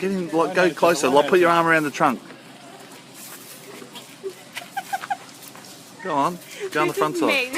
Get in, like, go closer. Like, put your arm around the trunk. Go on. Go on the front side.